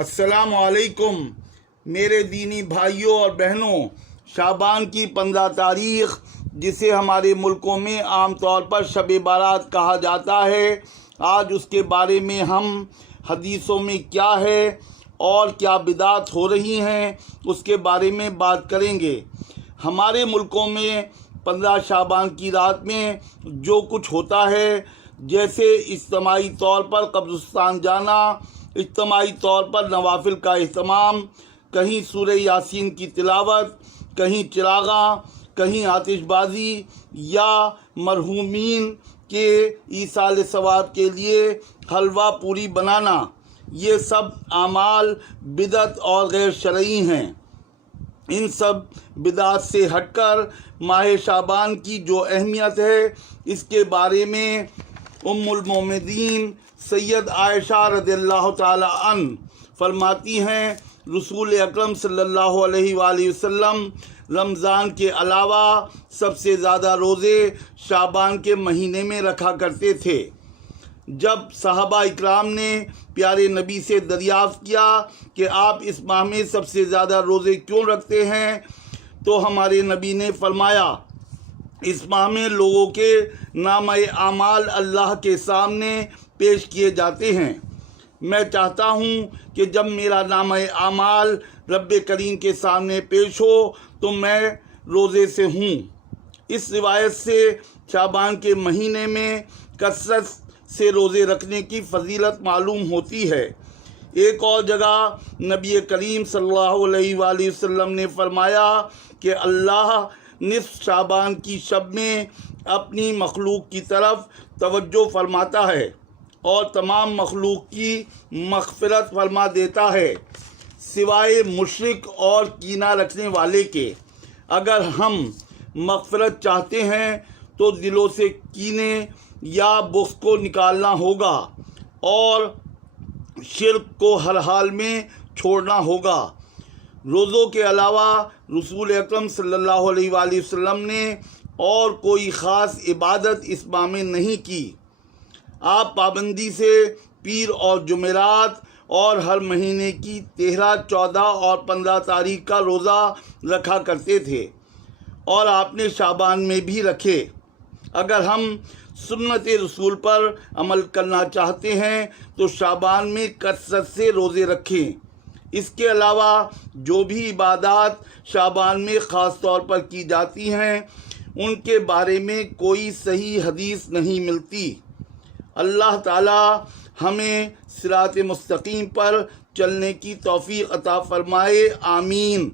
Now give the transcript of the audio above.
अस्सलाम वालेकुम मेरे दीनी भाइयों और बहनों। शाबान की 15 तारीख, जिसे हमारे मुल्कों में आम तौर पर शब बारात कहा जाता है, आज उसके बारे में हम हदीसों में क्या है और क्या बिदात हो रही हैं उसके बारे में बात करेंगे। हमारे मुल्कों में 15 शाबान की रात में जो कुछ होता है, जैसे इज्तिमाई तौर पर कब्रिस्तान जाना, इज्तिमाई तौर पर नवाफिल का इहतमाम, कहीं सूरह यासीन की तिलावत, कहीं चिरागा, कहीं आतिशबाजी या मरहूमीन के ईसाल सवाब के लिए हलवा पूरी बनाना, ये सब आमाल बिदत और गैर शरई हैं। इन सब बिदात से हटकर माह शाबान की जो अहमियत है, इसके बारे में उम्मुल मोमिनीन सैयद आयशा रज़ियल्लाहु ताला अन्हा फरमाती हैं, रसूल अकरम सल्लल्लाहु अलैहि वसल्लम रमज़ान के अलावा सबसे ज़्यादा रोज़े शाबान के महीने में रखा करते थे। जब सहाबा इकराम ने प्यारे नबी से दरियाफ़्त किया कि आप इस माह में सबसे ज़्यादा रोज़े क्यों रखते हैं, तो हमारे नबी ने फरमाया, इस माह में लोगों के नामे आमाल अल्लाह के सामने पेश किए जाते हैं। मैं चाहता हूँ कि जब मेरा नामे आमाल रब्बे करीम के सामने पेश हो तो मैं रोज़े से हूँ। इस रिवायत से शाबान के महीने में कसरत से रोज़े रखने की फजीलत मालूम होती है। एक और जगह नबी करीम सल्लल्लाहु अलैहि वसल्लम ने फरमाया कि अल्लाह निस्फ शाबान की शब में अपनी मखलूक की तरफ तवज्जो फरमाता है और तमाम मखलूक की मग़फ़िरत फरमा देता है, सिवाय मुशरिक और कीना रखने वाले के। अगर हम मग़फ़िरत चाहते हैं तो दिलों से कीने या बुग़्ज़ को निकालना होगा और शिर्क को हर हाल में छोड़ना होगा। रोज़ों के अलावा रसूल अकरम सल्लल्लाहु अलैहि वसल्लम ने और कोई ख़ास इबादत इस माह में नहीं की। आप पाबंदी से पीर और जुमेरात और हर महीने की 13, 14 और 15 तारीख का रोज़ा रखा करते थे और आपने शाबान में भी रखे। अगर हम सुन्नत रसूल पर अमल करना चाहते हैं तो शाबान में कसरत से रोज़े रखें। इसके अलावा जो भी इबादत शाबान में ख़ास तौर पर की जाती हैं, उनके बारे में कोई सही हदीस नहीं मिलती। अल्लाह ताला हमें सिरात मुस्तकीम पर चलने की तौफीक अता फरमाए। आमीन।